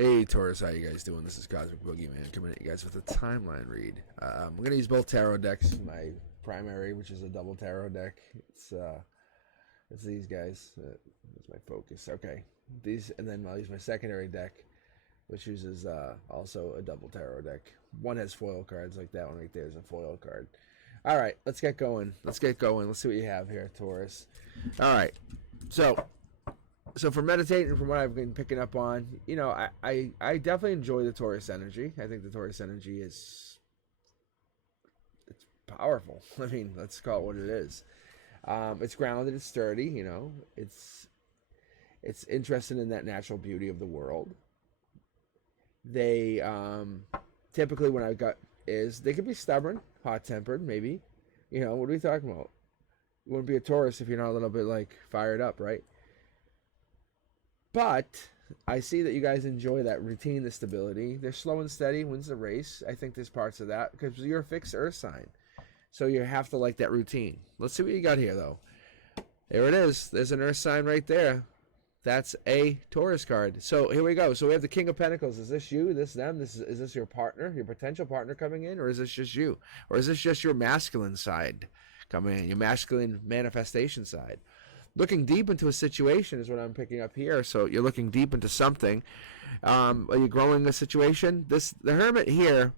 Hey Taurus, how you guys doing? This is Cosmic Boogeyman coming at you guys with a timeline read. I'm going to use both tarot decks. My primary, which is a double tarot deck, it's these guys. That's my focus. Okay, these, and then I'll use my secondary deck, which uses also a double tarot deck. One has foil cards, like that one right there is a foil card. All right, let's get going. Let's see what you have here, Taurus. All right, so for meditating, from what I've been picking up on, I definitely enjoy the Taurus energy. I think the Taurus energy it's powerful. I mean, let's call it what it is. It's grounded, it's sturdy. It's interested in that natural beauty of the world. They typically, when I got is they can be stubborn, hot-tempered, maybe. What are we talking about? You wouldn't be a Taurus if you're not a little bit like fired up, right? But I see that you guys enjoy that routine, the stability. They're slow and steady, wins the race. I think there's parts of that because you're a fixed earth sign. So you have to like that routine. Let's see what you got here, though. There it is. There's an earth sign right there. That's a Taurus card. So here we go. So we have the King of Pentacles. Is this you? This them? Is this your partner, your potential partner coming in? Or is this just you? Or is this just your masculine side coming in, your masculine manifestation side? Looking deep into a situation is what I'm picking up here. So you're looking deep into something. Are you growing a situation? The Hermit here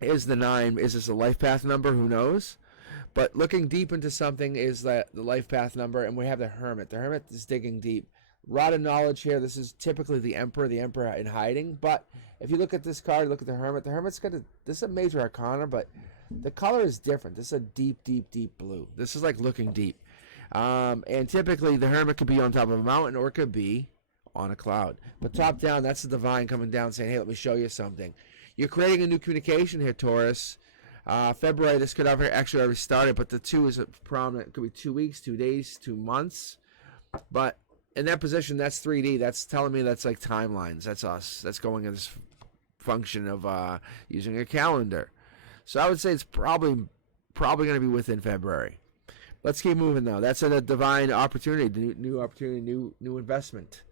is the 9. Is this a life path number? Who knows? But looking deep into something is the life path number, and we have the Hermit. The Hermit is digging deep. Rod of knowledge here. This is typically the Emperor in hiding. But if you look at this card, look at the Hermit. The Hermit's got this is a major arcana, but the color is different. This is a deep, deep, deep blue. This is like looking deep. And typically the Hermit could be on top of a mountain or it could be on a cloud. But top down, that's the divine coming down saying, hey, let me show you something. You're creating a new communication here, Taurus. February, this could have actually already started, but the 2 is prominent. It could be 2 weeks, 2 days, 2 months. But in that position, that's 3D. That's telling me that's like timelines. That's us. That's going in this function of using a calendar. So I would say it's probably going to be within February. Let's keep moving, though. That's a divine opportunity, new opportunity, new investment.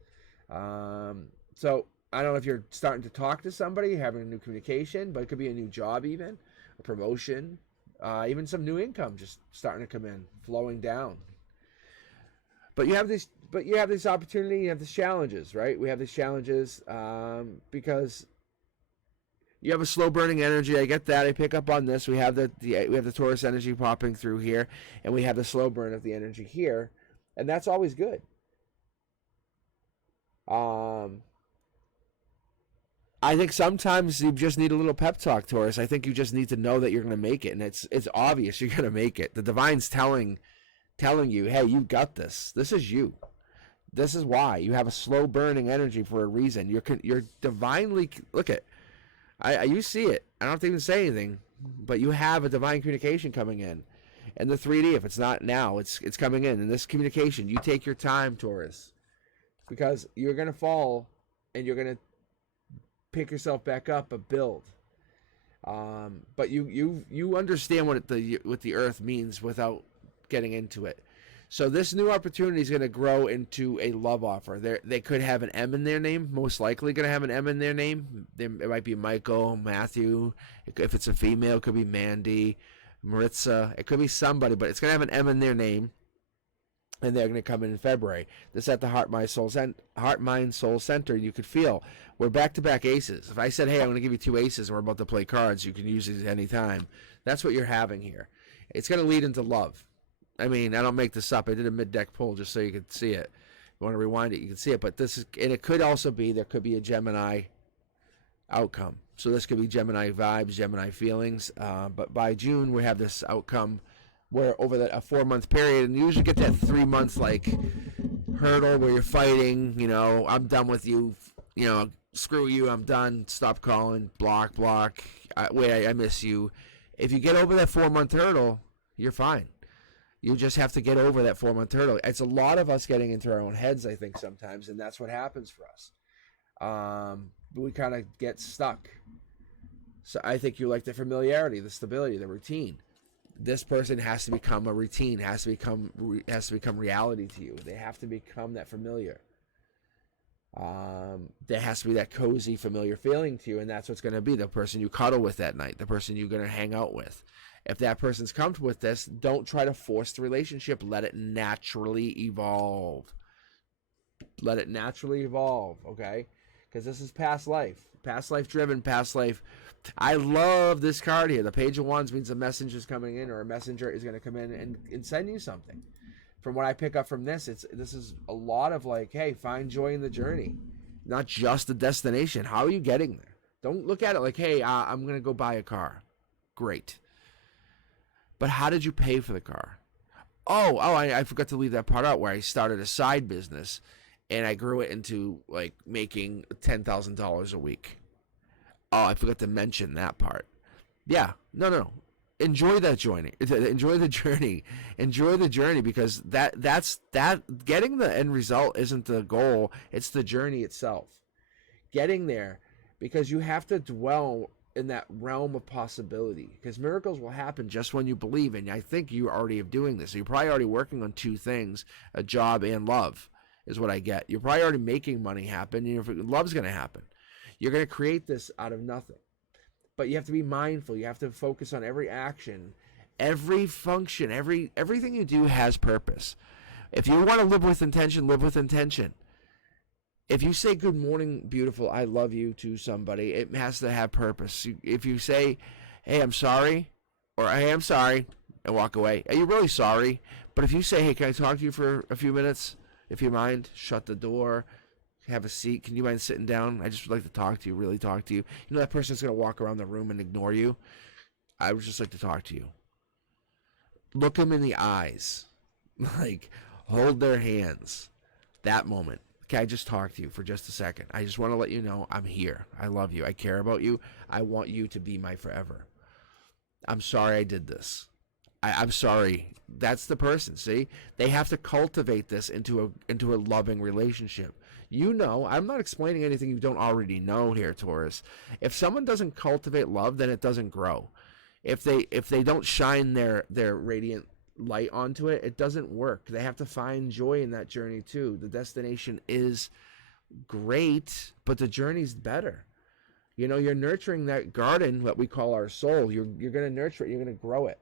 So I don't know if you're starting to talk to somebody, having a new communication, but it could be a new job, even a promotion, even some new income just starting to come in, flowing down. But you have this opportunity, you have these challenges, right? We have these challenges because you have a slow burning energy. I get that. I pick up on this. We have the Taurus energy popping through here, and we have the slow burn of the energy here, and that's always good. I think sometimes you just need a little pep talk, Taurus. I think you just need to know that you're going to make it, and it's obvious you're going to make it. The divine's telling you, hey, you got this. This is you. This is why you have a slow burning energy for a reason. You're divinely look at. You see it. I don't have to even say anything, but you have a divine communication coming in. And the 3D, if it's not now, it's coming in. And this communication, you take your time, Taurus, because you're going to fall and you're going to pick yourself back up, but build. But you understand what the earth means without getting into it. So this new opportunity is going to grow into a love offer. They could have an M in their name, most likely going to have an M in their name. It might be Michael, Matthew. If it's a female, it could be Mandy, Maritza. It could be somebody, but it's going to have an M in their name, and they're going to come in February. This at the Heart, Mind, Soul Center. You could feel we're back-to-back aces. If I said, hey, I'm going to give you 2 aces, and we're about to play cards, you can use these at any time. That's what you're having here. It's going to lead into love. I mean, I don't make this up. I did a mid-deck pull just so you could see it. If you want to rewind it, you can see it. But this is, and it could also be, there could be a Gemini outcome. So this could be Gemini vibes, Gemini feelings. But by June, we have this outcome where over a 4-month period, and you usually get that 3 months like hurdle where you're fighting. I'm done with you. Screw you. I'm done. Stop calling. Block. I miss you. If you get over that 4-month hurdle, you're fine. You just have to get over that 4-month hurdle. It's a lot of us getting into our own heads, I think, sometimes, and that's what happens for us. We kind of get stuck. So I think you like the familiarity, the stability, the routine. This person has to become a routine, has to become reality to you. They have to become that familiar. There has to be that cozy, familiar feeling to you, and that's what's going to be the person you cuddle with that night, the person you're going to hang out with. If that person's comfortable with this, don't try to force the relationship. Let it naturally evolve. Let it naturally evolve, okay? Because this is past life. Past life driven, past life. I love this card here. The Page of Wands means a messenger is coming in, or a messenger is going to come in and send you something. From what I pick up from this, this is a lot of like, hey, find joy in the journey, not just the destination. How are you getting there? Don't look at it like, hey, I'm going to go buy a car. Great. But how did you pay for the car? I forgot to leave that part out where I started a side business and I grew it into like making $10,000 a week. Oh, I forgot to mention that part. Yeah, no. Enjoy that journey. Enjoy the journey. Enjoy the journey, because that's getting the end result isn't the goal. It's the journey itself. Getting there, because you have to dwell in that realm of possibility, because miracles will happen just when you believe. And I think you already are doing this. So you're probably already working on two things, a job and love is what I get. You're probably already making money happen. And love's going to happen. You're going to create this out of nothing. But you have to be mindful. You have to focus on every action, every function, everything you do has purpose. If you want to live with intention, live with intention. If you say good morning, beautiful, I love you to somebody, it has to have purpose. If you say, hey, I'm sorry, or hey, I'm sorry, and walk away, are you really sorry? But if you say, hey, can I talk to you for a few minutes? If you mind, shut the door. Have a seat. Can you mind sitting down? I just would like to talk to you, really talk to you. You know that person's going to walk around the room and ignore you? I would just like to talk to you. Look them in the eyes. Like, hold their hands. That moment. Okay, I just talk to you for just a second. I just want to let you know I'm here. I love you. I care about you. I want you to be my forever. I'm sorry I did this. I'm sorry. That's the person, see? They have to cultivate this into a loving relationship. You know, I'm not explaining anything you don't already know here, Taurus. If someone doesn't cultivate love, then it doesn't grow. If they don't shine their radiant light onto it, it doesn't work. They have to find joy in that journey too. The destination is great, but the journey's better. You know, you're nurturing that garden, what we call our soul. You're going to nurture it. You're going to grow it.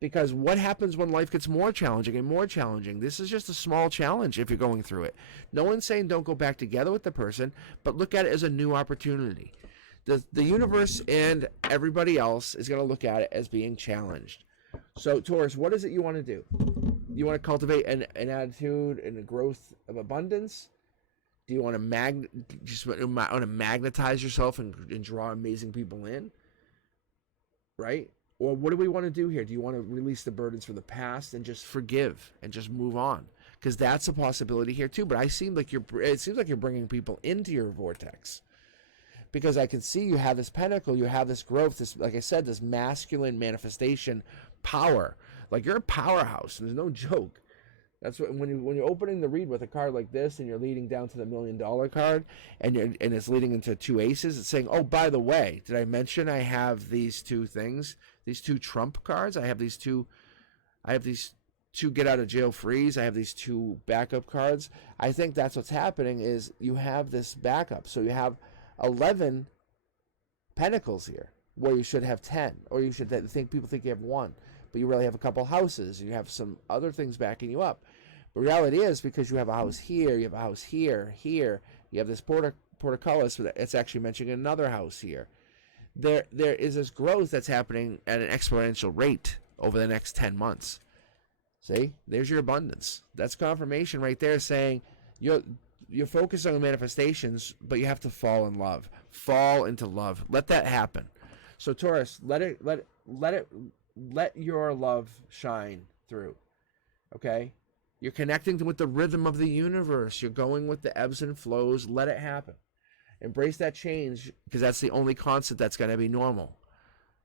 Because what happens when life gets more challenging and more challenging? This is just a small challenge if you're going through it. No one's saying don't go back together with the person, but look at it as a new opportunity. The universe and everybody else is going to look at it as being challenged. So, Taurus, what is it you want to do? You want to cultivate an attitude and a growth of abundance? Do you want to magnetize yourself and draw amazing people in? Right? Or what do we want to do here? Do you want to release the burdens from the past and just forgive and just move on? Because that's a possibility here too. But it seems like you're bringing people into your vortex. Because I can see you have this pinnacle, you have this growth, this, like I said, this masculine manifestation power. Like you're a powerhouse. There's no joke. That's what when you're opening the read with a card like this, and you're leading down to the $1 million card, and it's leading into two aces. It's saying, oh, by the way, did I mention I have these two things, these two trump cards? I have these two get out of jail frees. I have these two backup cards. I think that's what's happening is you have this backup. So you have 11 pentacles here, where you should have 10, or you should people think you have one, but you really have a couple houses, and you have some other things backing you up. But reality is, because you have a house here, you have a house here, you have this portcullis, it's actually mentioning another house here. There is this growth that's happening at an exponential rate over the next 10 months. See, there's your abundance. That's confirmation right there, saying you're focused on manifestations, but you have to fall in love. Fall into love. Let that happen. So Taurus, let your love shine through. Okay? You're connecting with the rhythm of the universe. You're going with the ebbs and flows. Let it happen. Embrace that change, because that's the only constant that's going to be normal.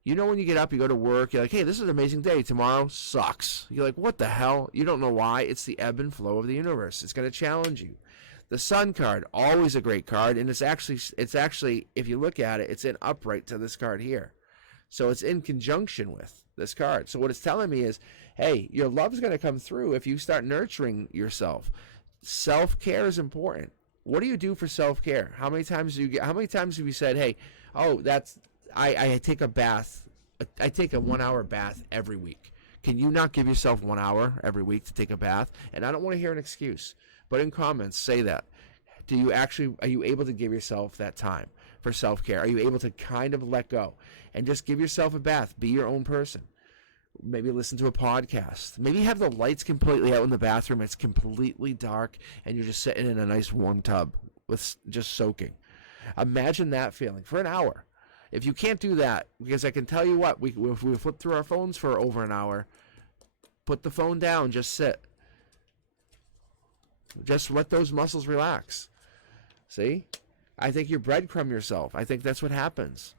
You know, when you get up, you go to work, you're like, hey, this is an amazing day. Tomorrow sucks. You're like, what the hell? You don't know why. It's the ebb and flow of the universe. It's going to challenge you. The Sun card, always a great card, and it's actually, if you look at it, it's in upright to this card here. So it's in conjunction with this card. So what it's telling me is, hey, your love's going to come through if you start nurturing yourself. Self-care is important. What do you do for self-care? How many times have you said, hey, oh, I take a bath. I take a 1 hour bath every week. Can you not give yourself 1 hour every week to take a bath? And I don't want to hear an excuse, but in comments, say that. Are you able to give yourself that time for self-care? Are you able to kind of let go and just give yourself a bath? Be your own person. Maybe listen to a podcast. Maybe have the lights completely out in the bathroom. It's completely dark and you're just sitting in a nice warm tub with just soaking. Imagine that feeling for an hour. If you can't do that, because I can tell you what, if we flip through our phones for over an hour, put the phone down, just sit. Just let those muscles relax. See? I think you breadcrumb yourself. I think that's what happens.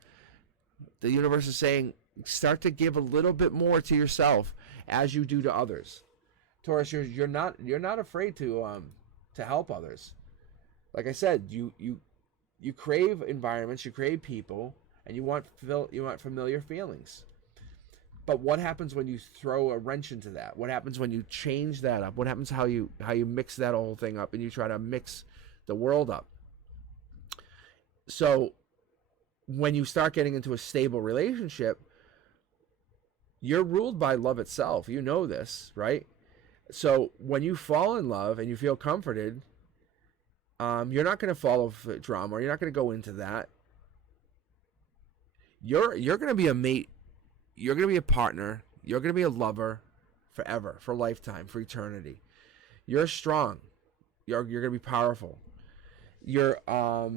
The universe is saying, start to give a little bit more to yourself as you do to others. Taurus, you're not afraid to help others. Like I said, you crave environments, you crave people, and you want familiar feelings. But what happens when you throw a wrench into that? What happens when you change that up? What happens how you mix that whole thing up and you try to mix the world up? So when you start getting into a stable relationship, you're ruled by love itself. You know this, right? So when you fall in love and you feel comforted, you're not going to follow drama, or you're not going to go into that. You're going to be a mate. You're going to be a partner. You're going to be a lover forever, for lifetime, for eternity. You're strong. You're going to be powerful. You're a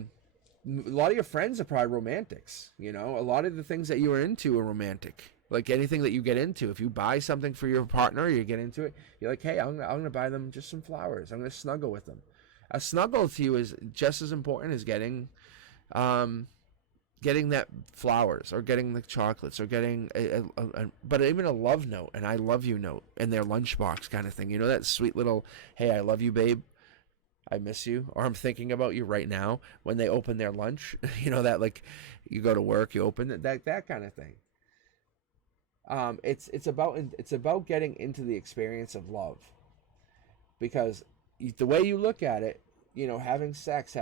lot of your friends are probably romantics. You know, a lot of the things that you are into are romantic. Like anything that you get into, if you buy something for your partner, you get into it. You're like, hey, I'm going to buy them just some flowers. I'm going to snuggle with them. A snuggle to you is just as important as getting that flowers, or getting the chocolates, or getting but even a love note, an I love you note in their lunchbox kind of thing. You know, that sweet little, hey, I love you, babe. I miss you, or I'm thinking about you right now, when they open their lunch. You know, that, like, you go to work, you open it, that kind of thing. It's about getting into the experience of love, because the way you look at it, you know, having sex,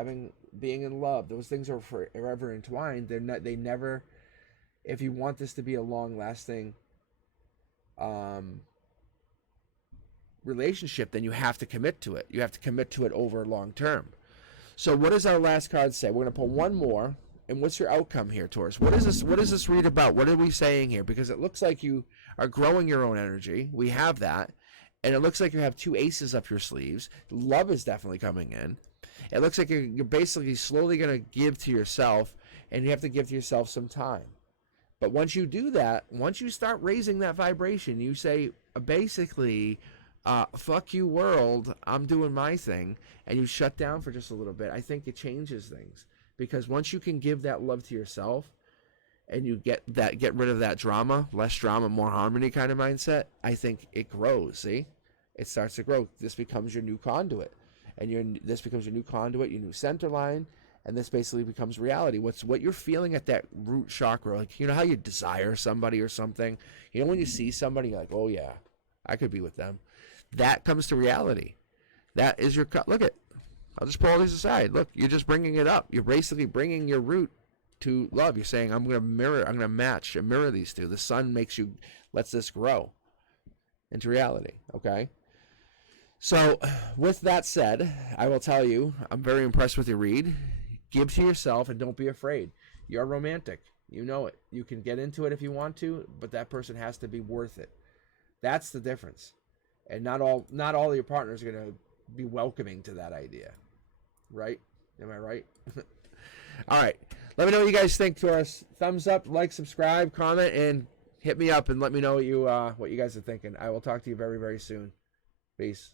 being in love, those things are forever entwined. They never, if you want this to be a long-lasting relationship, then you have to commit to it. You have to commit to it over long term. So what does our last card say? We're going to pull one more. And what's your outcome here, Taurus? What is this read about? What are we saying here? Because it looks like you are growing your own energy. We have that. And it looks like you have two aces up your sleeves. Love is definitely coming in. It looks like you're basically slowly going to give to yourself, and you have to give to yourself some time. But once you do that, once you start raising that vibration, you say, basically, fuck you, world, I'm doing my thing, and you shut down for just a little bit. I think it changes things. Because once you can give that love to yourself, and you get rid of that drama, less drama, more harmony kind of mindset, I think it grows. See, it starts to grow. This becomes your new conduit, and this becomes your new conduit, your new center line, and this basically becomes reality. What you're feeling at that root chakra, like, you know how you desire somebody or something. You know when you see somebody, you're like, oh yeah, I could be with them. That comes to reality. That is your look at. I'll just pull all these aside. Look, you're just bringing it up. You're basically bringing your root to love. You're saying, I'm going to match and mirror these two. The sun lets this grow into reality, okay? So, with that said, I will tell you, I'm very impressed with your read. Give to yourself and don't be afraid. You're romantic. You know it. You can get into it if you want to, but that person has to be worth it. That's the difference. And not all your partners are going to be welcoming to that idea. Right? Am I right? All right. Let me know what you guys think, Taurus. Thumbs up, like, subscribe, comment, and hit me up and let me know what you guys are thinking. I will talk to you very, very soon. Peace.